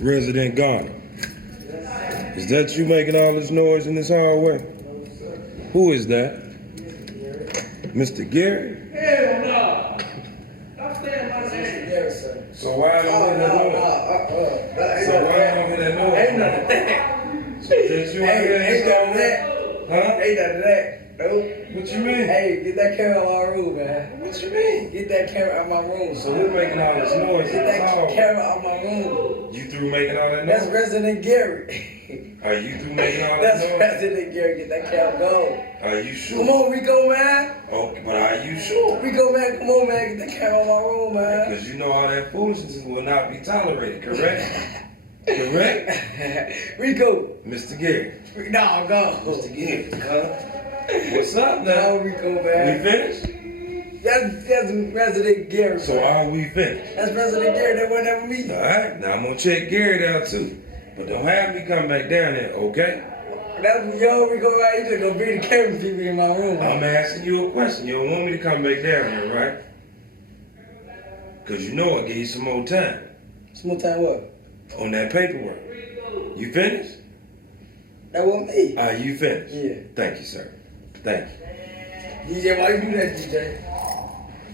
Resident Garner. Is that you making all this noise in this hallway? Who is that? Mr. Gary? Hell no! Stop saying my name. Yes, sir. So why don't we hear that noise? So why don't we hear that noise? Ain't none of that. So did you hear Ain't none of that? that. Huh? Ain't none of that. Nope. What you mean? Hey, get that camera out my room, man. What you mean? Get that camera out my room. So we're making all this noise in Get this that hallway. camera out my room. You through making all that That's noise? Resident Gary. Are you through making all that That's noise? Resident Gary. Get that camera go. Are you sure? Come on, Rico, man. Okay, but are you sure? Rico, man, come on, man. Get that camera out my room, man. Because you know all that foolishness will not be tolerated, correct? Correct? Rico. Mr. Gary. No, go. Mr. Gary, huh? What's up No, now? Rico, We man. finished? That's Resident Gary. So are we finished? That's Resident Gary. That wasn't ever me. Alright, now I'm gonna check Garrett out too. But don't have me come back down there, okay? That's yo, Rico, right? You just gonna bring the camera people in my room. I'm asking you a question. You don't want me to come back down there, right? Because you know I gave you some more time Small time what? on that paperwork. You finished? That wasn't me. Are you finished? Yeah. Thank you, sir. Thank you. DJ, why you do that, DJ?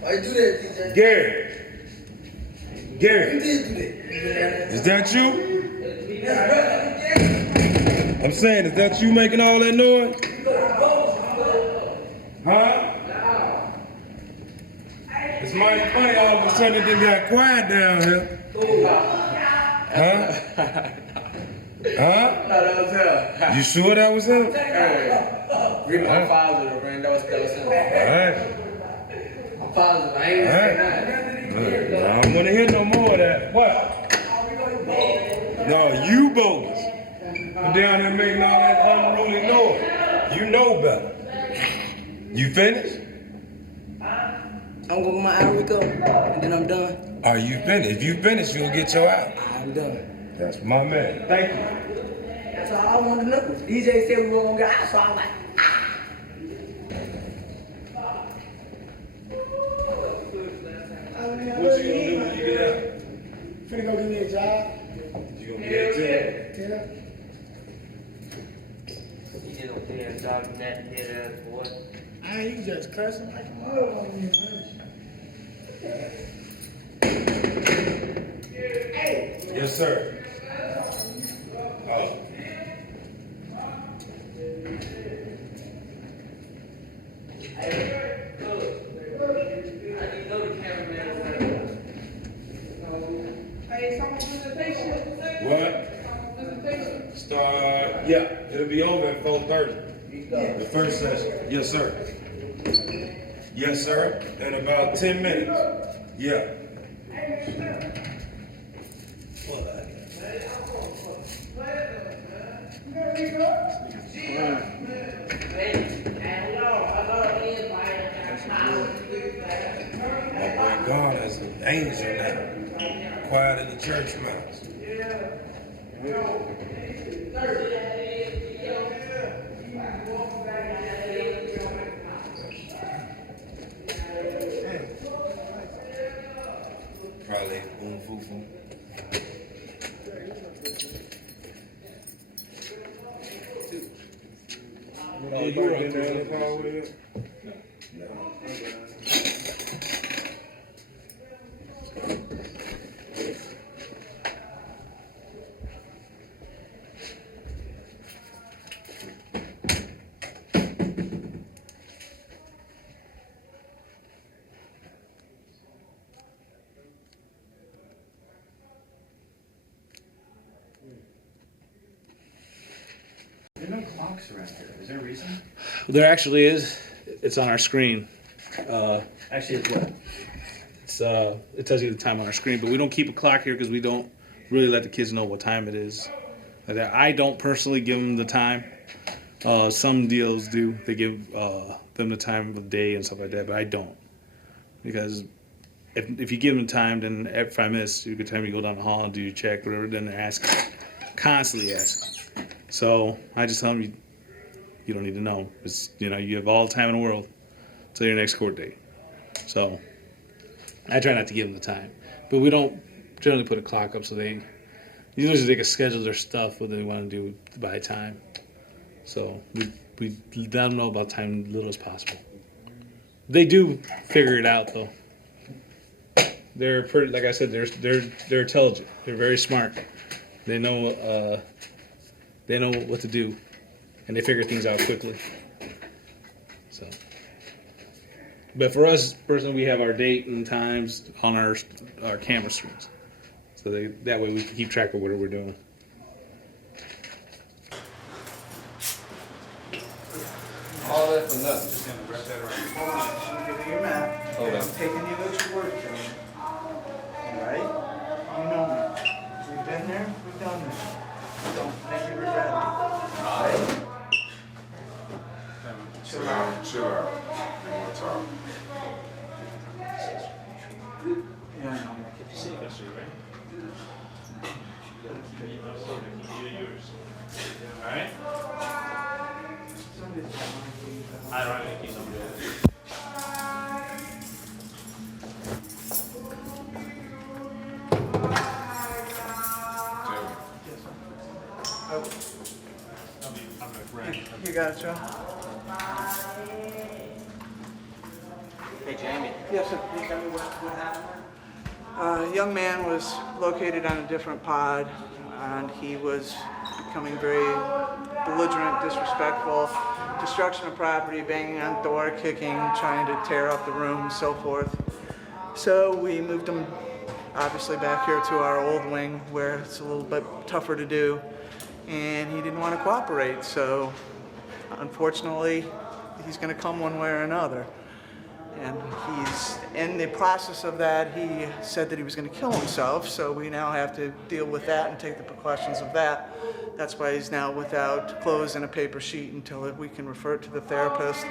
Why you do that, DJ? Garrett. You Garrett, did do that. is that you? That's Resident Gary. I'm saying, is that you making all that noise? Huh? It's mighty funny all of a sudden it got quiet down here. Huh? Huh? No, that was her. You sure that was him? Hey, read my father, man. That was him. Alright. My father, I ain't Alright. saying that. I don't want to hear no more of that. What? No, you bogus. You're down there making all that unruly noise. You know better. You finished? I'm going to get my eye, Rico, and then I'm done. Are you finished? If you finish, you'll get your out. I'm done. That's my man. Thank you. That's all I wanted to know. DJ said we were going to get out, so I was like, What you gonna do when you get out? Finna go give me a job. You gonna get it Yeah. You did okay at job that hit ass boy. I ain't you just cussing like a mother on me. too? Yes, sir. Oh. What? Start. Yeah, it'll be over at 4:30. The first session. Yes, sir. Yes, sir. In about 10 minutes. Yeah. My boy God is an angel now. Quiet in the church mouse. Probably boom foo foo. Oh, you right there in the car with it? There are no clocks around here. Is there a reason? There actually is. It's on our screen. Actually, it's what? It tells you the time on our screen, but we don't keep a clock here because we don't really let the kids know what time it is. I don't personally give them the time. Some deals do. They give them the time of the day and stuff like that, but I don't. Because if you give them time, then if I miss, you could tell me you go down the hall and do your check, whatever, then they're asking, constantly asking. So I just tell them you don't need to know. It's, you have all the time in the world till your next court date. So I try not to give them the time, but we don't generally put a clock up so they Usually they can schedule their stuff what they want to do by time. So we let them know about time little as possible. They do figure it out though. They're pretty, like I said, they're intelligent. They're very smart. They know what to do, and they figure things out quickly. So, but for us personally, we have our date and times on our camera screens, so that way we can keep track of what we're doing. All that for nothing. Just gonna wrap that around. Give me your map. Hold on. I'm taking you at your word, Joey. Alright? You know me. We've been there, we've done this. Don't make me regret it. Alright? Chill out. Chill out. You want to talk? Yeah, I know. Alright? I don't have any keys on there. You got it, Joe? Hey, Jamie. Yes, sir. Can you tell me what happened? A young man was located on a different pod, and he was becoming very belligerent, disrespectful, destruction of property, banging on the door, kicking, trying to tear up the room, and so forth. So we moved him, obviously, back here to our old wing, where it's a little bit tougher to do, and he didn't want to cooperate. So, unfortunately, he's going to come one way or another. And he's in the process of that. He said that he was going to kill himself, so we now have to deal with that and take the precautions of that. That's why he's now without clothes and a paper sheet until we can refer it to the therapist,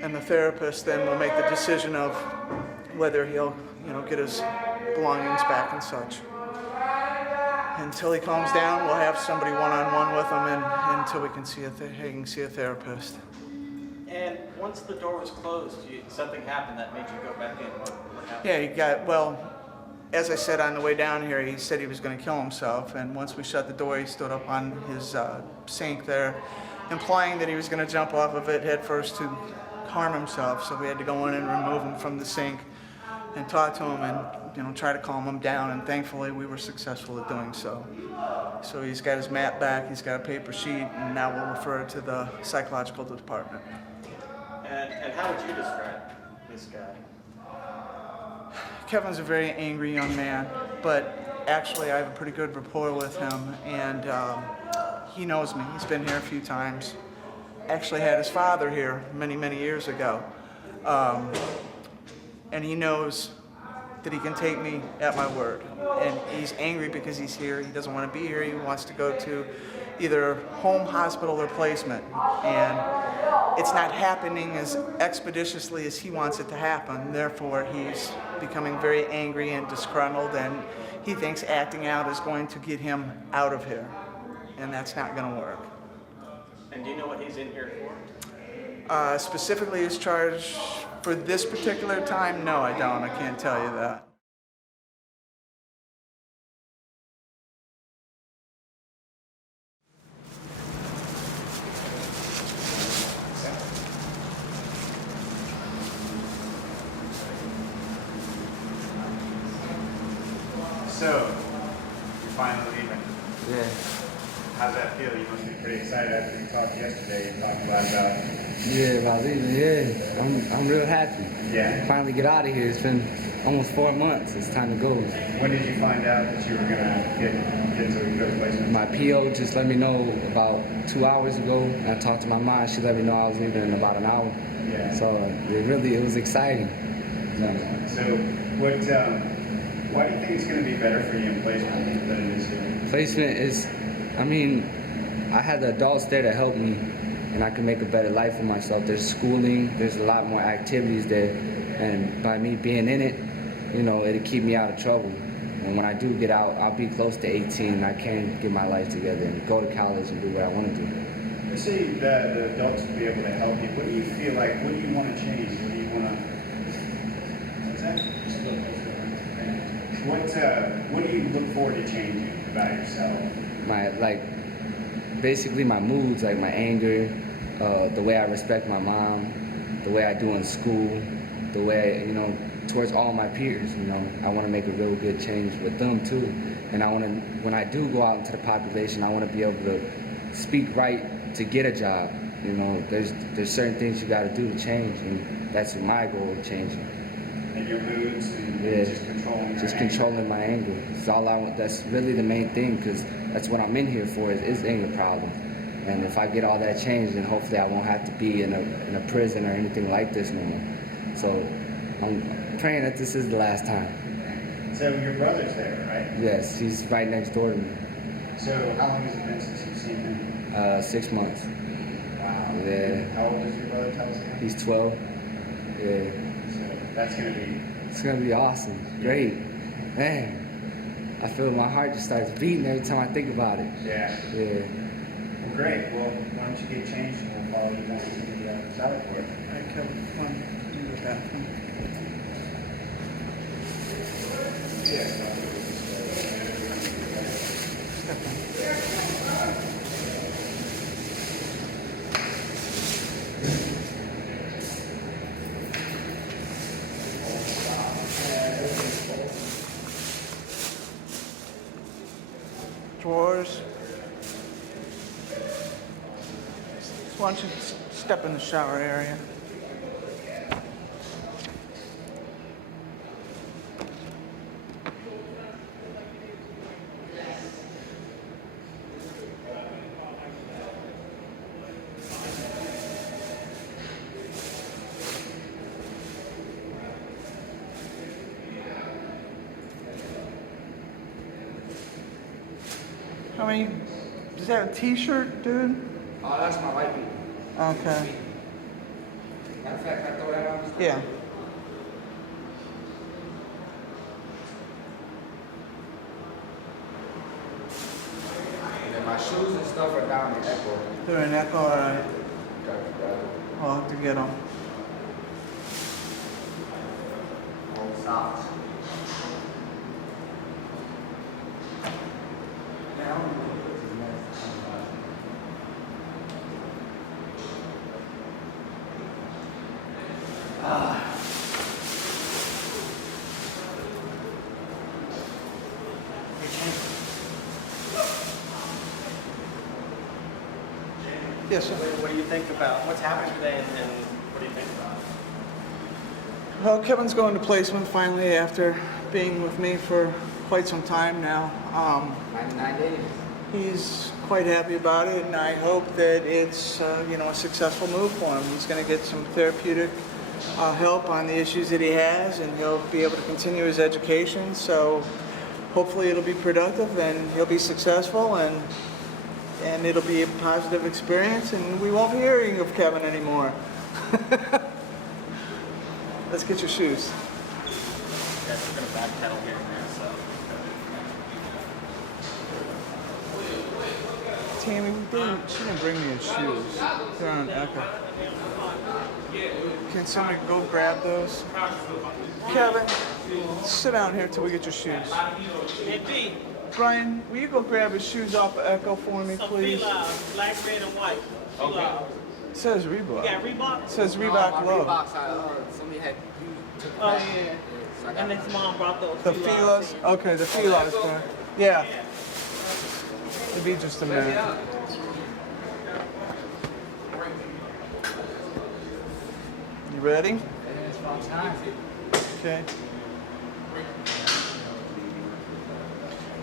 and the therapist then will make the decision of whether he'll, get his belongings back and such. Until he calms down, we'll have somebody one-on-one with him, and until we can see he can see a therapist. And once the door was closed, something happened that made you go back in. What happened? Yeah, as I said on the way down here, he said he was going to kill himself, and once we shut the door, he stood up on his sink there, implying that he was going to jump off of it head first to harm himself. So we had to go in and remove him from the sink and talk to him and try to calm him down, and thankfully we were successful at doing so. So he's got his mat back, he's got a paper sheet, and now we'll refer it to the psychological department. And how would you describe this guy? Kevin's a very angry young man, but actually I have a pretty good rapport with him, and he knows me. He's been here a few times. Actually had his father here many, many years ago. And he knows that he can take me at my word. And he's angry because he's here. He doesn't want to be here. He wants to go to either home, hospital, or placement. And it's not happening as expeditiously as he wants it to happen. Therefore, he's becoming very angry and disgruntled, and he thinks acting out is going to get him out of here. And that's not going to work. And do you know what he's in here for? Specifically his charge for this particular time, no, I don't. I can't tell you that. So, you're finally leaving. Yeah. How's that feel? You must be pretty excited after we talked yesterday. You talked about About leaving, yeah. I'm real happy. Yeah. Finally get out of here. It's been almost 4 months. It's time to go. When did you find out that you were gonna get into a good placement? My PO just let me know about 2 hours ago. I talked to my mom. She let me know I was leaving in about an hour. Yeah. So it was exciting. So why do you think it's gonna be better for you in placement than it is here? Placement is, I had the adults there to help me, and I can make a better life for myself. There's schooling, there's a lot more activities there, and by me being in it, it'll keep me out of trouble. And when I do get out, I'll be close to 18, and I can get my life together and go to college and do what I want to do. Let's say the adults will be able to help you. What do you feel like? What do you want to change? What do you want to... What's that? What do you look forward to changing about yourself? basically my moods, like my anger, the way I respect my mom, the way I do in school, the way, towards all my peers, I want to make a real good change with them too. And I want to, when I do go out into the population, I want to be able to speak right to get a job. There's certain things you got to do to change, and that's my goal of changing. And your moods and just controlling my anger. It's all I want. That's really the main thing, because that's what I'm in here for, is anger problems. And if I get all that changed, then hopefully I won't have to be in a prison or anything like this no more. So I'm praying that this is the last time. So your brother's there, right? Yes, he's right next door to me. So how long has it been since you've seen him? 6 months. Wow. Yeah. How old is your brother, tell us again? He's 12. Yeah. So that's going to be... It's going to be awesome. Great. Man, I feel my heart just starts beating every time I think about it. Yeah. Yeah. Well, great. Well, why don't you get changed and we'll follow you down to the salad court. All right, Kevin, come on. You go back. Step in. Drawers. Why don't you step in the shower area? How many? Is that a t-shirt, dude? Oh, that's my white people. Okay. Matter of fact, can I throw that on? Yeah. And then my shoes and stuff are down in Echo. They're in Echo, alright. I'll have to get them. Socks. Yes, sir. What do you think about what's happening today, and what do you think about it? Well, Kevin's going to placement finally after being with me for quite some time now. 99 days. He's quite happy about it, and I hope that it's a successful move for him. He's going to get some therapeutic help on the issues that he has, and he'll be able to continue his education. So hopefully it'll be productive, and he'll be successful, and it'll be a positive experience, and we won't be hearing of Kevin anymore. Let's get your shoes. Yeah, we're gonna backpedal here and there, so. Tammy, she didn't bring me his shoes. They're on Echo. Can somebody go grab those? Kevin, sit down here till we get your shoes. Brian, will you go grab his shoes off of Echo for me, please? Black, red, and white. Okay. It says Reebok. You got Reebok? It says Reebok Low. Somebody had Oh, yeah. And his mom brought those. The Filas? Okay, the Filas. Yeah. It'll be just a minute. You ready? Okay.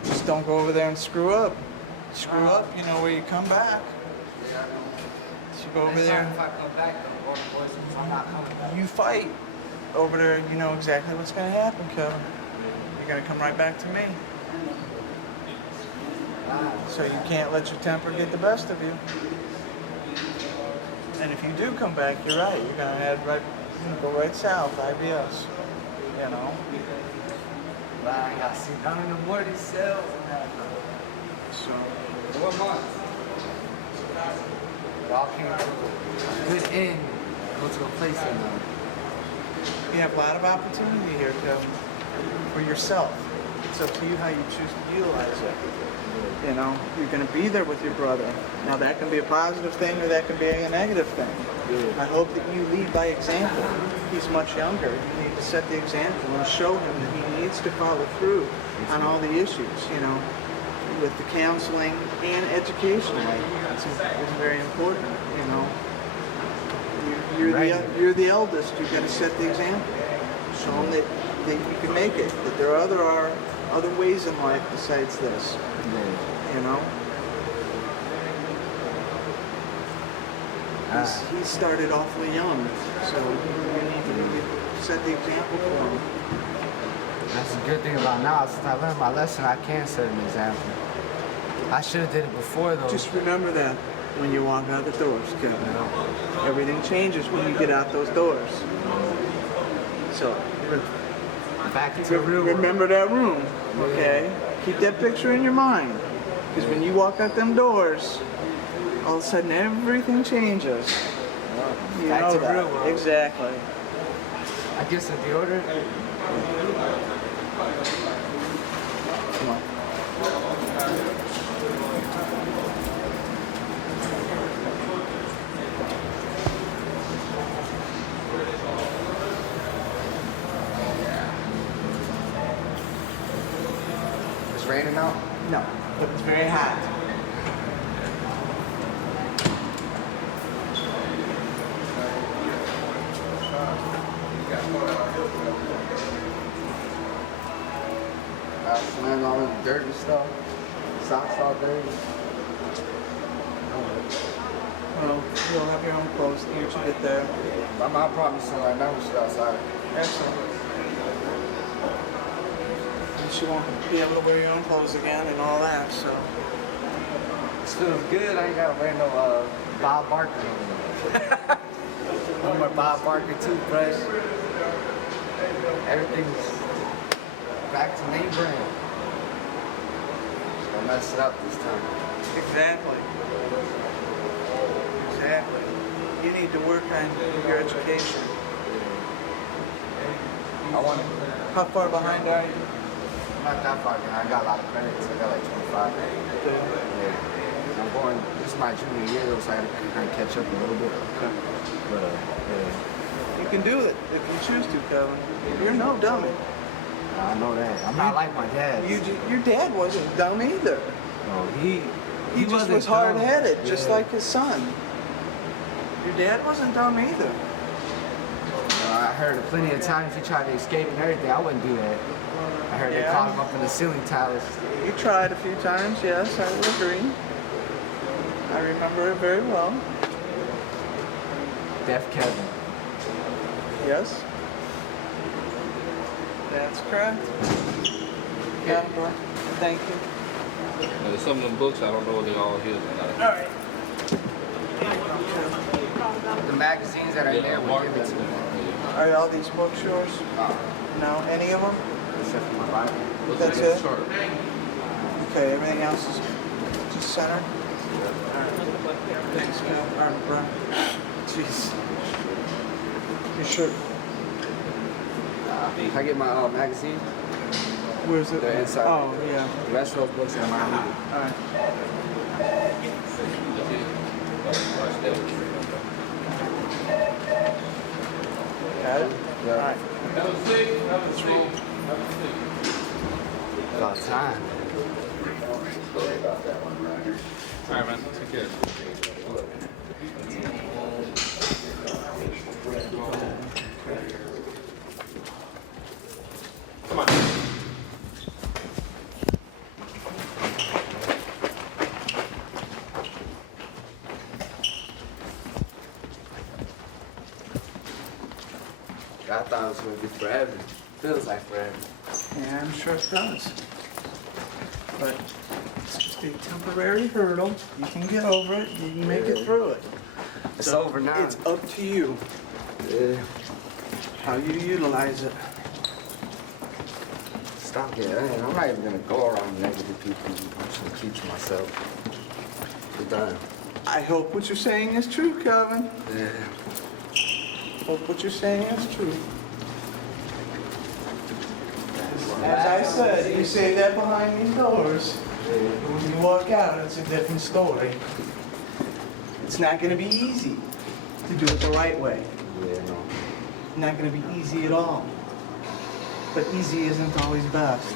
Just don't go over there and screw up. Screw up, you know where you come back. So you go over there. If I come back, I'm not coming back. You fight over there, you know exactly what's going to happen, Kevin. You're going to come right back to me. So you can't let your temper get the best of you. And if you do come back, you're right. You're going to go right south, IBS. You know? I got to sit down in the morning cells and that. So, 4 months. Y'all came to a good end. Go to a place you have a lot of opportunity here, Kevin, for yourself. It's up to you how you choose to utilize it. You know, you're going to be there with your brother. Now that can be a positive thing or that can be a negative thing. I hope that you lead by example. He's much younger. You need to set the example and show him that he needs to follow through on all the issues, you know, with the counseling and education. It's very important, you know. You're the eldest. You've got to set the example. Show them that you can make it, that there are other ways in life besides this, you know. He started awfully young, so you need to set the example for him. That's the good thing about now. Since I learned my lesson, I can set an example. I should have did it before, though. Just remember that when you walk out the doors, Kevin. Everything changes when you get out those doors. So back into the real world. remember that room, okay? Keep that picture in your mind, because when you walk out them doors, all of a sudden everything changes. You Back know to the that. real world. Exactly. I guess a deodorant. Come on. It's raining out. No, but it's very hot. Slam all the dirty stuff. Socks all dirty. Well, you'll have your own clothes once you get there. My mom brought me some right now when she's outside. Excellent. And she won't be able to wear your own clothes again and all that, so. This feels good. I ain't gotta wear no Bob Barker anymore. No more Bob Barker toothbrush. Everything's back to name brand. Don't mess it up this time. Exactly. Exactly. You need to work on your education. I want to. How far behind are you? I'm not that far behind. I got a lot of credits. I got like 25. Yeah. I'm going. This is my junior year, though, so I got to kind of catch up a little bit. But yeah. You can do it if you choose to, Kevin. You're no dummy. I know that. I'm not like my dad. Your dad wasn't dumb either. No, he just wasn't was hard-headed, dumb. just Yeah. like his son. Your dad wasn't dumb either. I heard plenty of times he tried to escape and everything. I wouldn't do that. I heard they Yeah. caught him up in the ceiling tiles. You tried a few times, yes, I would agree. I remember it very well. Deaf Kevin. Yes. That's correct. Yeah, bro. Thank you. There's some of them books, I don't know if they all here tonight. All right. The magazines that are in there will give it to me. Are all these books yours? No, any of them? Except for my Bible. That's it? Okay, everything else is just center? Alright. Thanks, man. Alright, bro. Jeez. You sure? Can I get my magazine? Where's it? The inside. Oh, yeah. The rest of those books are mine. Alright. Got it? Yeah. Alright. About time. All right, man. Take care. Come on. I thought it was going to be forever. Feels like forever. Yeah, I'm sure it does. But it's just a temporary hurdle. You can get over it. You can make it through it. It's over now. It's up to you Yeah. how you utilize it. Stop it. I'm not even going to go around negative people. I'm just going to keep to myself. We're done. I hope what you're saying is true, Kevin. Yeah. Hope what you're saying is true. That's why. As I said, you say that behind these doors. When you walk out, it's a different story. It's not going to be easy to do it the right way. Yeah, no. Not going to be easy at all. But easy isn't always best.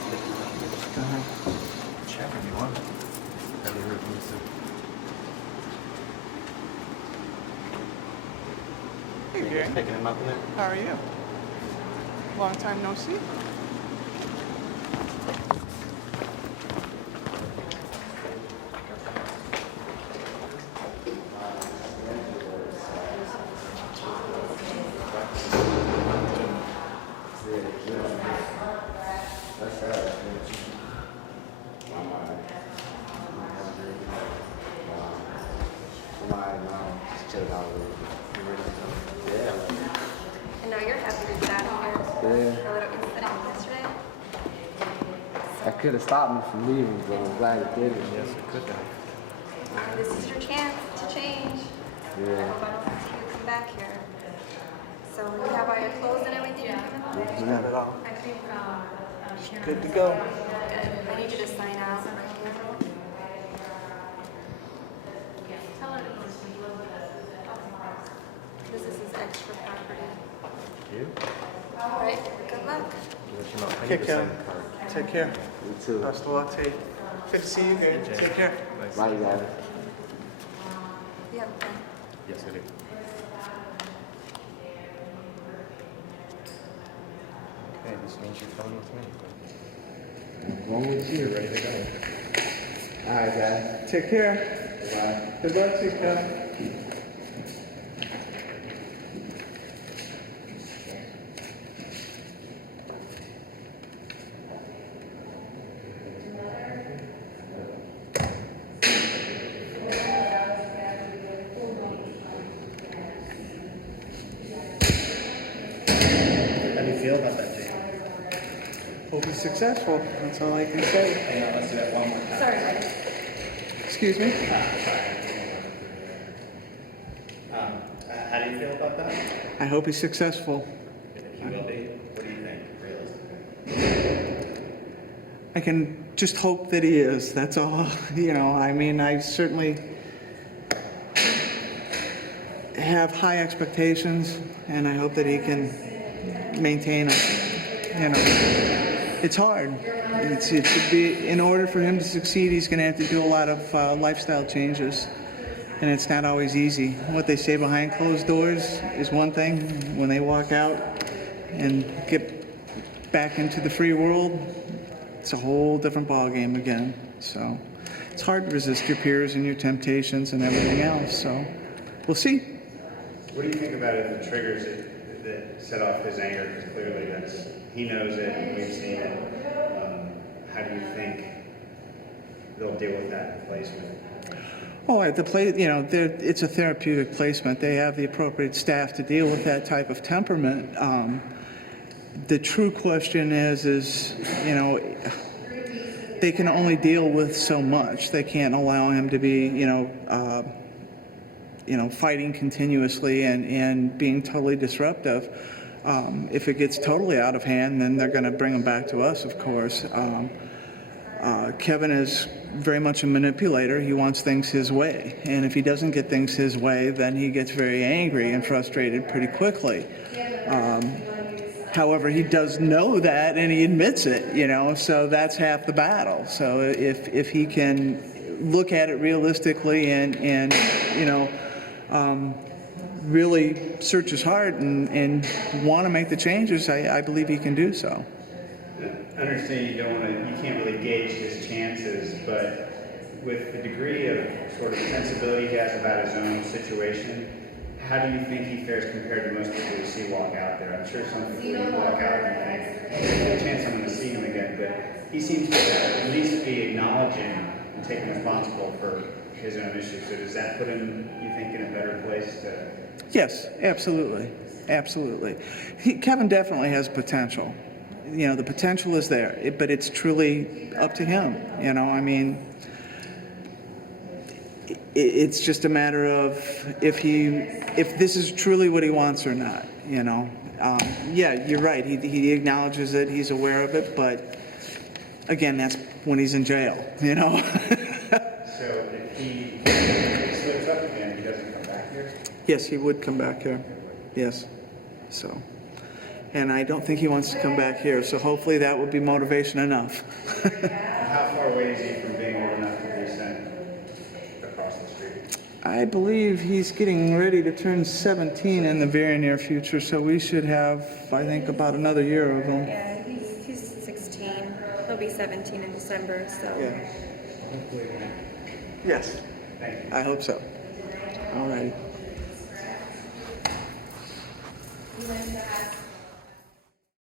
Check if you want. Hey, Gary. Picking him up in there? How are you? Long time no see. And now you're happy to be out here. Yeah. A little incident yesterday. That could have stopped me from leaving, but I'm glad it didn't. Yes, it could have. This is your chance to change. I Yeah. hope I don't have to see you come back here. So you have all your clothes and everything? Kevin? Not at all. I think Good to go. good. I need you to sign out right here. This is his extra property. You? All right, good luck. Let you know. I Okay, need to sign Kevin. the card. Take care. You too. Best of luck to you. Good to see you, Gary. Take care. Bye, you guys. You have a pen. Yes, I do. Okay, this means you're coming with me. One with you. You're ready to go. All right, guys. Take care. Bye. Good luck to you, Kevin. How do you feel about that, Jake? Hope he's successful. That's all I can say. Hang on, let's do that one more time. Sorry, Mike. Excuse me? How do you feel about that? I hope he's successful. He will be. What do you think, realistically? I can just hope that he is. That's all. You know, I mean, I certainly have high expectations, and I hope that he can maintain them. You know, it's hard. It should be, in order for him to succeed, he's going to have to do a lot of lifestyle changes, and it's not always easy. What they say behind closed doors is one thing. When they walk out and get back into the free world, it's a whole different ballgame again. So it's hard to resist your peers and your temptations and everything else. So we'll see. What do you think about it, the triggers that set off his anger? Because clearly he knows it and we've seen it. How do you think they'll deal with that in placement? Oh, at the place, you know, it's a therapeutic placement. They have the appropriate staff to deal with that type of temperament. The true question is, you know, they can only deal with so much. They can't allow him to be, fighting continuously and being totally disruptive. If it gets totally out of hand, then they're going to bring him back to us, of course. Kevin is very much a manipulator. He wants things his way. And if he doesn't get things his way, then he gets very angry and frustrated pretty quickly. However, he does know that, and he admits it, you know, so that's half the battle. So if he can look at it realistically and really search his heart and want to make the changes, I believe he can do so. I understand you can't really gauge his chances, but with the degree of sort of sensibility he has about his own situation, how do you think he fares compared to most people we see walk out there? I'm sure some people you walk out and think, there's a chance I'm going to see him again, but he seems to at least be acknowledging and taking responsible for his own issues. So does that put him, you think, in a better place to... Yes, absolutely. Absolutely. Kevin definitely has potential. You know, the potential is there, but it's truly up to him. You know, I mean, it's just a matter of if this is truly what he wants or not, you know. yeah, you're right. He acknowledges it. He's aware of it. But again, that's when he's in jail, you know? So if he slips up again, he doesn't come back here? Yes, he would come back here. Yes. So, and I don't think he wants to come back here. So hopefully that would be motivation enough. How far away is he from being old enough to be sent across the street? I believe he's getting ready to turn 17 in the very near future. So we should have, I think, about another year of him. Yeah, he's 16. He'll be 17 in December, so. Yeah. Yes. Thank you. I hope so. All right. You want to ask